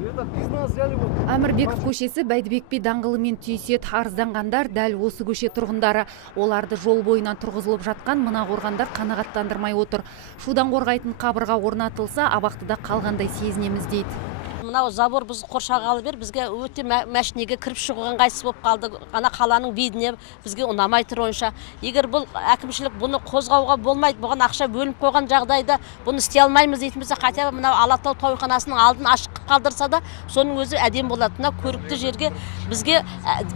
Это бизнес взяли вот. Әмірбеков көшесі Бәйдібек би даңғылымен түйіседі. Арызданғандар дәл осы көше тұрғындары. Оларды жол бойынан тұрғызылып жатқан мына қорғандар қанағаттандырмай отыр. Шудан қорғайтын қабырға орнатылса, абақтыда қалғандай сезінеміз дейді. Мынау забор біз қоршағалы бер бізге өте мәшінеге кіріп шығуға ыңғайсыз болып қалды. Ана қаланың бетіне бізге ұнамай тұр онша. Егер бұл әкімшілік бұны қозғауға болмайды, бұған ақша бөлініп қойған жағдайда бұны істей алмаймыз дейтін болса, хотя бы мынау Алатау тойханасының алдын ашық қалдырса да, соның өзі әдем болады. Мына көрікті жерге бізге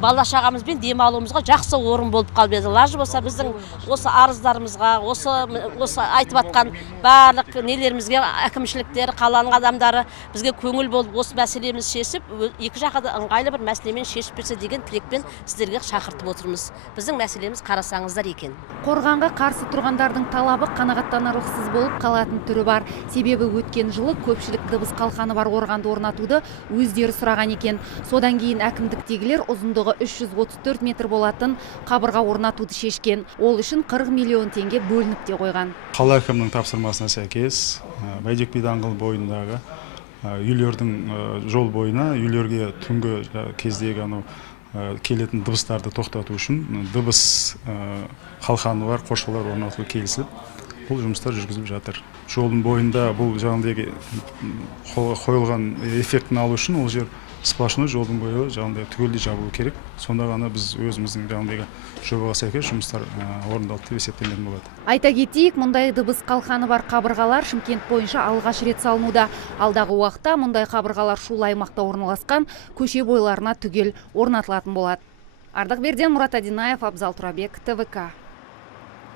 бала шағамызбен демалуымызға жақсы орын болып қалып еді. Лажы болса біздің осы арыздарымызға, осы айтып атқан барлық нелерімізге әкімшіліктер, қаланың адамдары бізге көңіл болып осы мәселеміз шешіп, екі жаққа да ыңғайлы бір мәселемен шешіп берсе деген тілекпен сіздерге шақыртып отырмыз. Біздің мәселеміз қарасаңыздар екен. Қорғанға қарсы тұрғандардың талабы қанағаттанарлықсыз болып қалатын түрі бар. Себебі өткен жылы көпшілік дыбыс қалқаны бар қорғанды орнатуды өздері сұраған екен. Содан кейін әкімдіктегілер ұзындығы 334 метр болатын қабырға орнатуды шешкен. Ол үшін 40 миллион теңге бөлініп те қойған. Қала әкімінің тапсырмасына сәйкес Бәйдібек би даңғылы бойындағы үйлердің жол бойына, үйлерге түнгі кездегі келетін дыбыстарды тоқтату үшін дыбыс қалқаны бар қоршаулар орнатылуы келісіліп, бұл жұмыстар жүргізіліп жатыр. Жолдың бойында бұл жаңағыдай қойылған эффектін алу үшін ол жер сплошной жолдың бойы жаңағыдай түгелдей жабылу керек. Сонда ғана біз өзіміздің жаңағыдай жобаға сәйкес жұмыстар орындалды деп есептелген болады. Айта кетейік, мұндай дыбыс қалқаны бар қабырғалар Шымкент бойынша алғаш рет салынуда. Алдағы уақытта мұндай қабырғалар шулы аймақта орналасқан көше бойларына түгел орнатылатын болады. Ардақберден, Мұрат Адинаев, Абзал Тұрабек, ТВК.